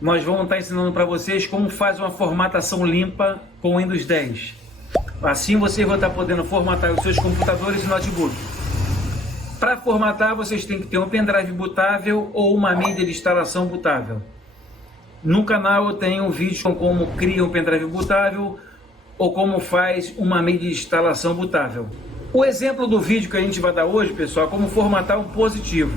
nós vamos estar ensinando para vocês como faz uma formatação limpa com o Windows 10. Assim vocês vão estar podendo formatar os seus computadores e notebook. Para formatar, vocês têm que ter um pendrive bootável ou uma mídia de instalação bootável. No canal eu tenho um vídeo com como cria um pendrive bootável ou como faz uma mídia de instalação bootável. O exemplo do vídeo que a gente vai dar hoje, pessoal, é como formatar um positivo.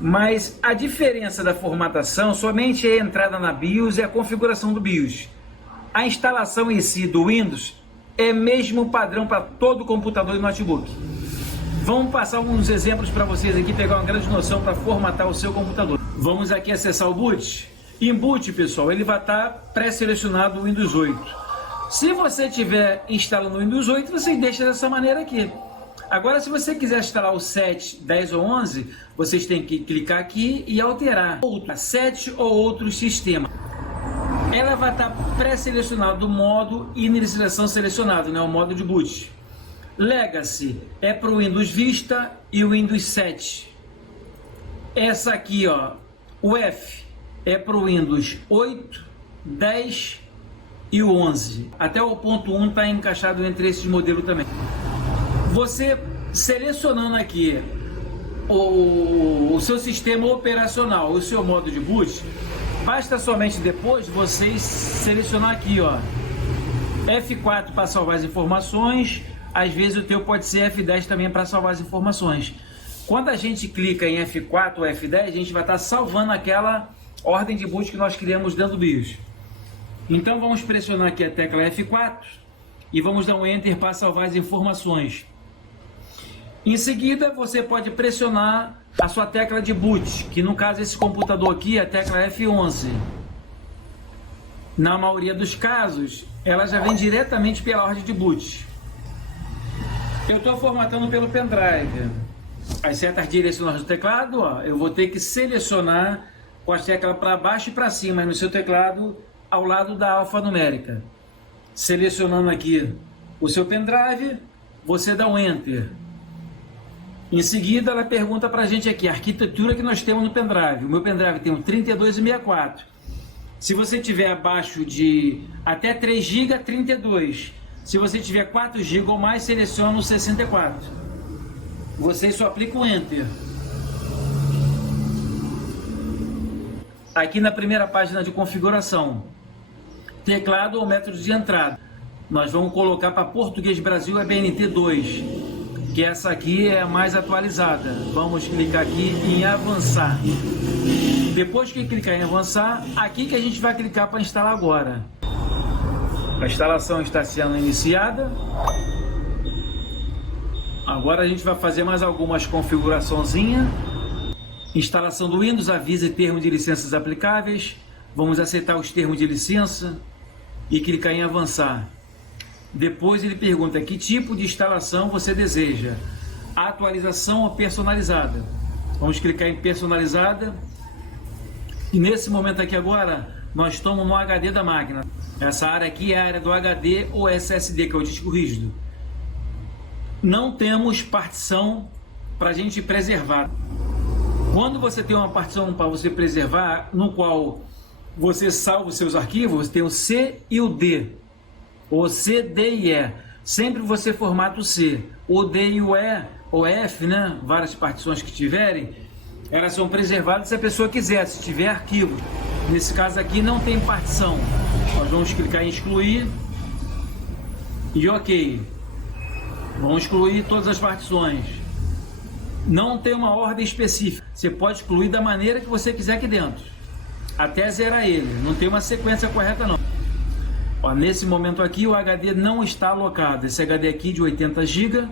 Mas a diferença da formatação somente é a entrada na BIOS e a configuração do BIOS. A instalação em si do Windows é mesmo padrão para todo computador e notebook. Vamos passar alguns exemplos para vocês aqui, pegar uma grande noção para formatar o seu computador. Vamos aqui acessar o boot. Em boot, pessoal, ele vai estar pré-selecionado o Windows 8. Se você estiver instalando o Windows 8, você deixa dessa maneira aqui. Agora, se você quiser instalar o 7, 10 ou 11, vocês têm que clicar aqui e alterar 7 ou outro sistema. Ela vai estar pré-selecionado do modo inicialização selecionado, né? O modo de boot. Legacy é para o Windows Vista e o Windows 7. Essa aqui, ó, o F é para o Windows 8, 10 e o 11. Até o ponto 1 está encaixado entre esses modelos também. Você selecionando aqui o seu sistema operacional, o seu modo de boot, basta somente depois vocês selecionar aqui, ó, F4 para salvar as informações. Às vezes o teu pode ser F10 também para salvar as informações. Quando a gente clica em F4 ou F10, a gente vai estar salvando aquela ordem de boot que nós criamos dentro do BIOS. Então vamos pressionar aqui a tecla F4 e vamos dar um Enter para salvar as informações. Em seguida, você pode pressionar a sua tecla de boot, que no caso esse computador aqui é a tecla F11. Na maioria dos casos, ela já vem diretamente pela ordem de boot. Eu estou formatando pelo pendrive. As setas direcionais do teclado, ó, eu vou ter que selecionar com as teclas para baixo e para cima no seu teclado, ao lado da alfanumérica. Selecionando aqui o seu pendrive, você dá um Enter. Em seguida, ela pergunta para a gente aqui a arquitetura que nós temos no pendrive. O meu pendrive tem um 32/64. Se você tiver abaixo de até 3 GB, 32. Se você tiver 4 GB ou mais, seleciona o 64. Você só aplica o Enter. Aqui na primeira página de configuração, teclado ou método de entrada. Nós vamos colocar para Português Brasil a BNT2. Que essa aqui é a mais atualizada. Vamos clicar aqui em avançar. Depois que clicar em avançar, aqui que a gente vai clicar para instalar agora. A instalação está sendo iniciada. Agora a gente vai fazer mais algumas configuraçõezinhas. Instalação do Windows, avisa e termo de licenças aplicáveis. Vamos aceitar os termos de licença e clicar em avançar. Depois ele pergunta que tipo de instalação você deseja, atualização ou personalizada. Vamos clicar em personalizada. E nesse momento aqui agora, nós estamos no HD da máquina. Essa área aqui é a área do HD ou SSD, que é o disco rígido. Não temos partição para a gente preservar. Quando você tem uma partição para você preservar, no qual você salva os seus arquivos, tem o C e o D. O C, D e E. Sempre você formata o C. O D e o E, ou F, né? Várias partições que tiverem, elas são preservadas se a pessoa quiser, se tiver arquivo. Nesse caso aqui não tem partição. Nós vamos clicar em excluir e OK. Vamos excluir todas as partições. Não tem uma ordem específica. Você pode excluir da maneira que você quiser aqui dentro, até zerar ele. Não tem uma sequência correta não. Ó, nesse momento aqui o HD não está alocado. Esse HD aqui de 80 GB,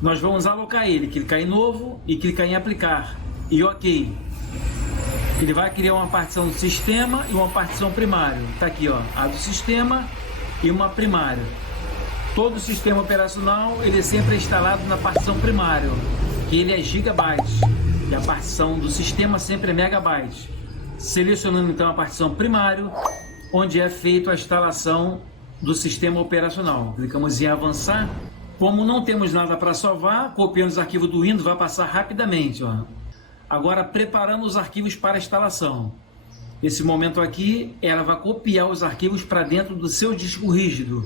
nós vamos alocar ele, clicar em novo e clicar em aplicar e OK. Ele vai criar uma partição do sistema e uma partição primária. Está aqui, ó, a do sistema e uma primária. Todo sistema operacional ele é sempre instalado na partição primária, que ele é gigabytes, e a partição do sistema sempre é megabytes. Selecionando então a partição primária, onde é feita a instalação do sistema operacional. Clicamos em avançar. Como não temos nada para salvar, copiando os arquivos do Windows, vai passar rapidamente. Ó. Agora preparando os arquivos para instalação. Nesse momento aqui, ela vai copiar os arquivos para dentro do seu disco rígido,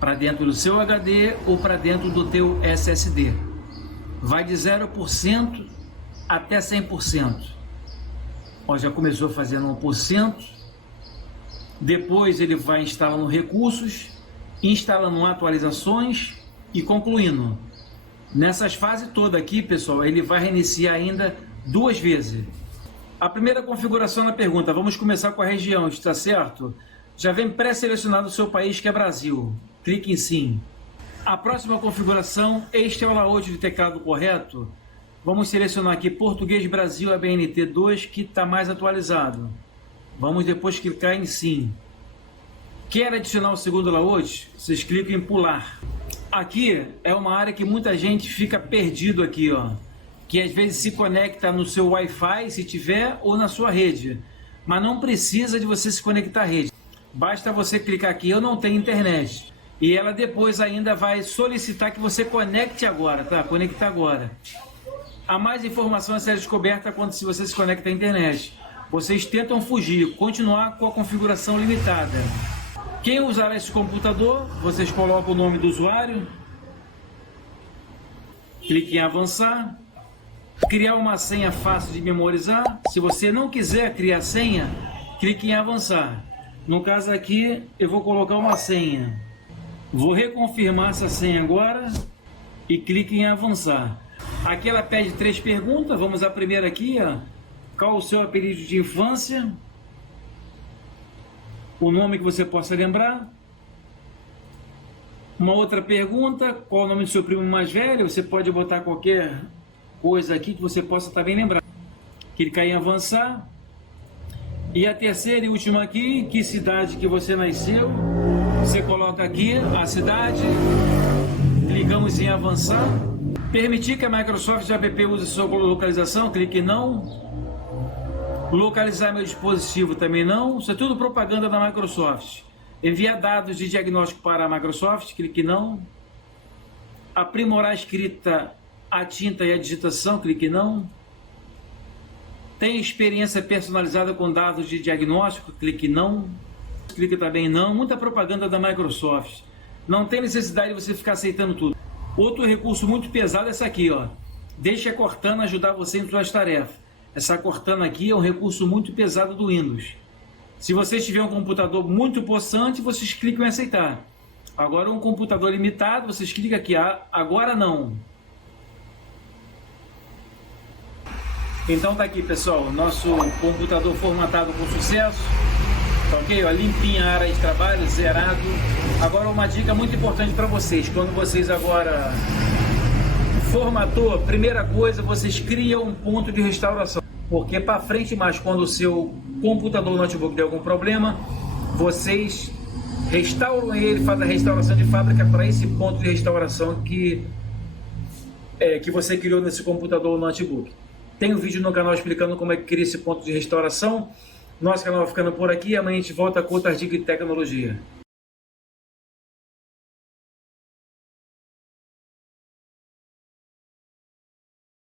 para dentro do seu HD ou para dentro do teu SSD. Vai de 0% até 100%. Ó, já começou fazendo 1%. Depois ele vai instalando recursos, instalando atualizações e concluindo. Nessas fases todas aqui, pessoal, ele vai reiniciar ainda 2 vezes. A primeira configuração na pergunta, vamos começar com a região, está certo? Já vem pré-selecionado o seu país, que é Brasil. Clique em sim. A próxima configuração, este é o layout de teclado correto. Vamos selecionar aqui Português Brasil ABNT2, que está mais atualizado. Vamos depois clicar em sim. Quer adicionar o segundo layout? Vocês clicam em pular. Aqui é uma área que muita gente fica perdido aqui, ó. Que às vezes se conecta no seu Wi-Fi, se tiver, ou na sua rede. Mas não precisa de você se conectar à rede. Basta você clicar aqui, eu não tenho internet. E ela depois ainda vai solicitar que você conecte agora, tá? Conectar agora. A mais informação a ser descoberta quando se você se conecta à internet. Vocês tentam fugir, continuar com a configuração limitada. Quem usar esse computador, vocês colocam o nome do usuário. Clique em avançar. Criar uma senha fácil de memorizar. Se você não quiser criar senha, clique em avançar. No caso aqui, eu vou colocar uma senha. Vou reconfirmar essa senha agora e clique em avançar. Aqui ela pede 3 perguntas. Vamos à primeira aqui, ó. Qual o seu apelido de infância? O nome que você possa lembrar. Uma outra pergunta, qual o nome do seu primo mais velho? Você pode botar qualquer coisa aqui que você possa também lembrar. Clicar em avançar. E a terceira e última aqui, que cidade que você nasceu? Você coloca aqui a cidade. Clicamos em avançar. Permitir que a Microsoft App use sua localização, clique em não. Localizar meu dispositivo também não. Isso é tudo propaganda da Microsoft. Enviar dados de diagnóstico para a Microsoft, clique em não. Aprimorar a escrita, a tinta e a digitação, clique em não. Tem experiência personalizada com dados de diagnóstico, clique em não. Clique também em não. Muita propaganda da Microsoft. Não tem necessidade de você ficar aceitando tudo. Outro recurso muito pesado é essa aqui, ó. Deixa a Cortana ajudar você em suas tarefas. Essa Cortana aqui é um recurso muito pesado do Windows. Se você tiver um computador muito possante, vocês clicam em aceitar. Agora um computador limitado, vocês clicam aqui, agora não. Então tá aqui, pessoal, nosso computador formatado com sucesso. Tá ok? Ó, limpinha a área de trabalho, zerado. Agora uma dica muito importante para vocês. Quando vocês agora formatou, primeira coisa, vocês criam um ponto de restauração. Porque para frente mais, quando o seu computador ou notebook der algum problema, vocês restauram ele, fazem a restauração de fábrica para esse ponto de restauração que você criou nesse computador ou notebook. Tem um vídeo no canal explicando como é que cria esse ponto de restauração. Nosso canal vai ficando por aqui. Amanhã a gente volta com outra dica de tecnologia.